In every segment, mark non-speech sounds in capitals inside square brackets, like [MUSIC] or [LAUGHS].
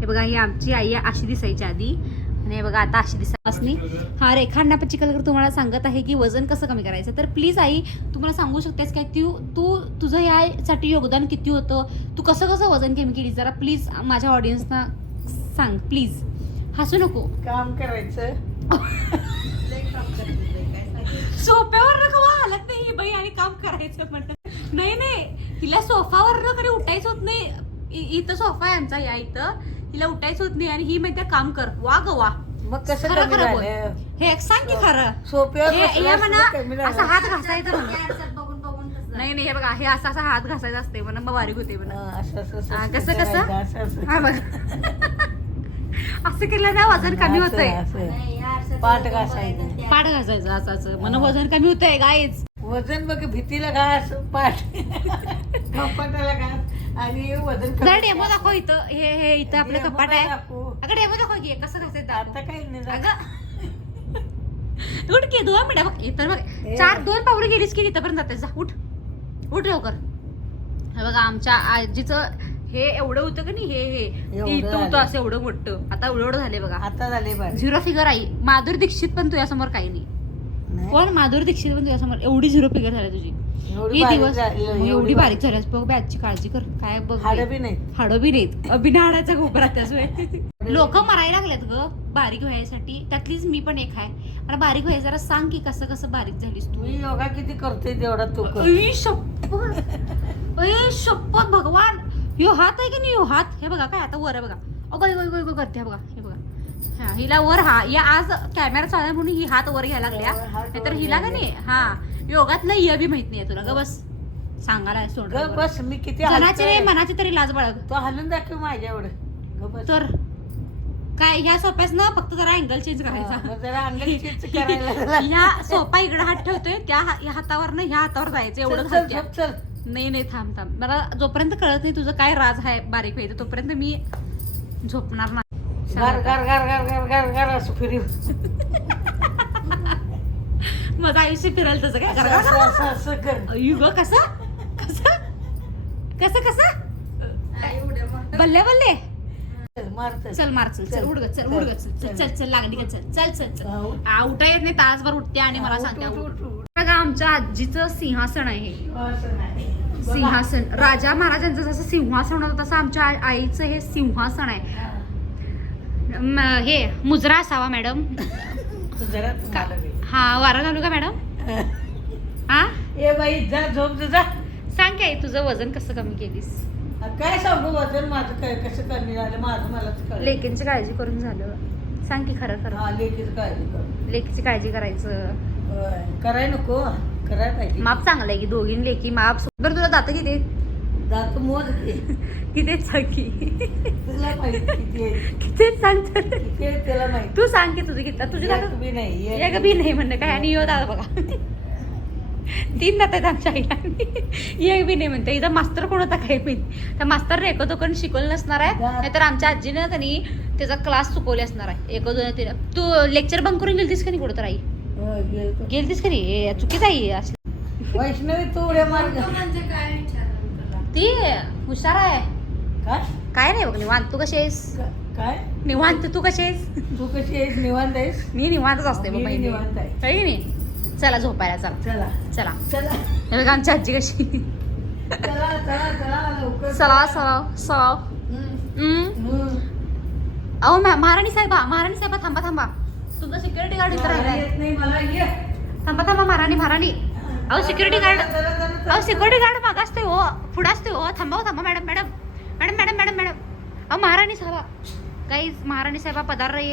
हे बघा ही आमची आई अशी दिसायची आधी. आणि हे बघा आता अशी दिसासनी हा रेखांना पण चिखलकर तुम्हाला सांगत आहे की वजन कसं कमी करायचं. तर प्लीज आई तुम्हाला सांगू शकतेस काय तू तू तुझं यासाठी योगदान किती होतं? तू कसं कसं वजन कमी केली जरा प्लीज माझ्या ऑडियन्सना सांग प्लीज. हसू नको. काम करायचं. सोफ्यावर कवा हालत नाही ही बाई आणि काम करायचं म्हणतात नाही नाही. तिला सोफावर कधी उठायचं होत नाही. इथं सोफा आहे आमचा या इथं. हिला उठायचं होत नाही आणि ही म्हणते काम कर. वा ग वा. मग कसं खरं कमी खरं बोल. झालं? हे सांग की खरं. सोप्यावर हे म्हणा असा. हात घासायचा म्हणा. नाही नाही हे बघा हे असा असा हात घासायचा असते म्हणा मग बारीक होते म्हणा. हा, असं असं असं हा, असं कसं कसं? असं असं. हा बघ. असं केलं ना वजन कमी असं, होतंय. असं. पाठ घासायचं. पाठ घासायचं असं असं. म्हणून वजन कमी होतंय गायच वजन बघ भीतीला घास पाठ. कपाटाला घास आणि वजन कमी जरा डेमो दाखव इथं. हे हे इथं आपलं Demo कपाट आहे. दाखवू? अगं डेमो दाखव की कसं घासायचं दाखव. आता काही नाही. अगं. उठ की दोन मिनिटं बघ इथं बघ. चार दोन पावलं गेलीस की इथं पर्यंत जाते जा उठ. उठ लवकर. हे बघा आमच्या आजीचं हे एवढं होतं का नाही? हे हे. एवढं ते इथं होतं झालं. असं एवढं मोठं. आता एवढं एवढं झाले बघा. आता झाले बरं. झिरो फिगर आई माधुरी दीक्षित पण तुझ्यासमोर काही नाही? कोण? माधुरी दीक्षित पण तुझ्यासमोर. एवढी झिरो फिगर झाली तुझी. एवढी बारीक दिवस झाली, मग एवढी बारीक. झाल्यास बघ बे आजची काळजी कर. काय बघ हाडं बी नाही हाडं बी नाहीत. बिना हाडाचा गोबरा त्याशिवाय लोक मरायला लागलेत ग बारीक व्हायसाठी. त्यातलीच मी पण एक आहे. मला बारीक व्हायचं जरा सांग की कसं कसं बारीक झालीस तू. मी योगा किती करते तेवढा तू कर. अई शपथ. अई शपथ भगवान. यो हात आहे की नाही यो हात? हे बघा काय आता वर आहे बघा. अगो गो गो करते बघा हे बघा. हा हिला वर हा या आज कॅमेरा चालू आहे म्हणून ही हात वर घ्यायला लागल्या नाहीतर हिला का नाही? हा. योगातलं य बी माहीत नाही तुला. ग बस. सांगायला सोड ग बस मी किती हलतोय. रे मनाची तरी लाज बाळग. तो हलून दाखव माझ्या एवढं ग बस. तर काय ह्या सोप्याच ना फक्त जरा अँगल चेंज हा, करायचा जरा करायला. [LAUGHS] ह्या सोपा इकडे हात ठेवतोय त्या हा- या हातावर ह्या हातावर जायचं एवढं चल, चल, घालत्या. झोप, चल. नाही नाही थांब थांब. मला जोपर्यंत कळत नाही तुझं काय राज आहे बारीक व्हायचं तोपर्यंत मी झोपणार नाही. गार गार गार गार गार गार गार असं फिरीव [LAUGHS] माझं आयुष्य फिरायला तसं काय असं करा असं असं असं कर युग कसं कसं कसं कसं बल्ले बल्ले चल, मार चल. चल मार चल चल उड ग, चल उड ग, चल चल चल चल लागली का चल चल चल चल हा, उठ. आ, उठा येत नाही तासभर उठते आणि मला सांगते उठ, उठ. उठ, उठ. बघा आमच्या आजीचं सिंहासन आहे हे. असं नाही. बघा. सिंहासन राजा महाराजांचं जसं सिंहासन होतं तसं आमच्या आई- आईचं हे सिंहासन आहे हा. म, मुजरा असावा मॅडम. हा वारा घालू का मॅडम? [LAUGHS] हा ए बाई जा झोप जा सांग काय तुझं वजन कसं कमी केलीस? काय सांगू वजन माझं काय कसं कमी झालं? माझं मला लेकींची काळजी करून झालं. सांग की खरं खरं. हा लेकीच काळजी कर. लेकीची काळजी करायचं. कराय नको. कराय पाहिजे. माप चांगलं आहे की दोघीं लेकी माप. बरं तुला दात किती मोज किती तुला माहिती किती आहे? किती आहे त्याला माहिती? तू सांग की तुझी किती. तुझी दात एक बी नाही एक एक बी नाही. म्हणणं काय? आणि यो दादा बघा. तीन दात आहेत आमच्या आईला. एक बी नाही म्हणते इथं मास्तर कोण होता काय माहिती? त्या मास्तर रेको तो कोण शिकवलं नसणार आहे. नाहीतर आमच्या आजीनं त्यांनी त्याचा क्लास चुकवले असणार आहे. एक दोन तीन तू लेक्चर बंक करून गेलतीस का नाही कुठं तर आई? गेलतो. गेलतीस का नाही हे चुकीच आई असं. वैष्णवी तू उड्या मार्ग ती हुशार आहे. काय? काय नाही बघ निवांत. तू कशी आहेस? काय? निवांत. तू कशी आहेस? तू कशी आहेस? निवांत आहेस? मी निवांतच असते मी बाबा इथे. निवांत आहे. है की नाही? चला झोपायला चला. चला. चला. चला. हे बघा आमची आजी कशी. चला चला चला लवकर. हम्म. अहो मॅ- महाराणी साहेबा महाराणी साहेबा थांबा थांबा. तुमचा सिक्युरिटी गार्ड ये. थांबा थांबा महाराणी महाराणी. अहो सिक्युरिटी गार्ड. अहो सिक्युरिटी गार्ड माग असते हो. पुढे असते हो. थांबा हो, थांबा madam madam madam madam madam madam अहो महाराणी साहेबा. गाईज महाराणी साहेबा पदार रे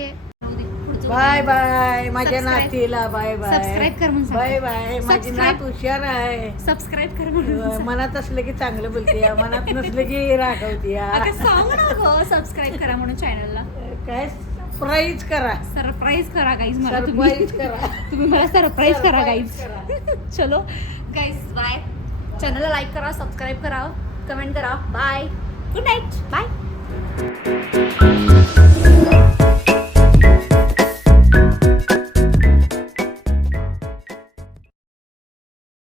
बाय बाय. माझ्या. नातीला बाय बाय. Subscribe कर म्हणून. Bye bye. माझी. नात हुशार आहे. सबस्क्राईब कर म्हणून मनात असलं की चांगलं बोलते मनात नसलं की रागवते सबस्क्राईब करा म्हणून चॅनलला काय प्राईज करा. सरप्राईज करा गाईज मला सरप्राईज तुम्ही करा. [LAUGHS] तुम्ही मला सरप्राईज करा गाईज. [LAUGHS] चलो. गाईज बाय चॅनलला लाईक करा सबस्क्राईब करा. कमेंट करा. Bye good night bye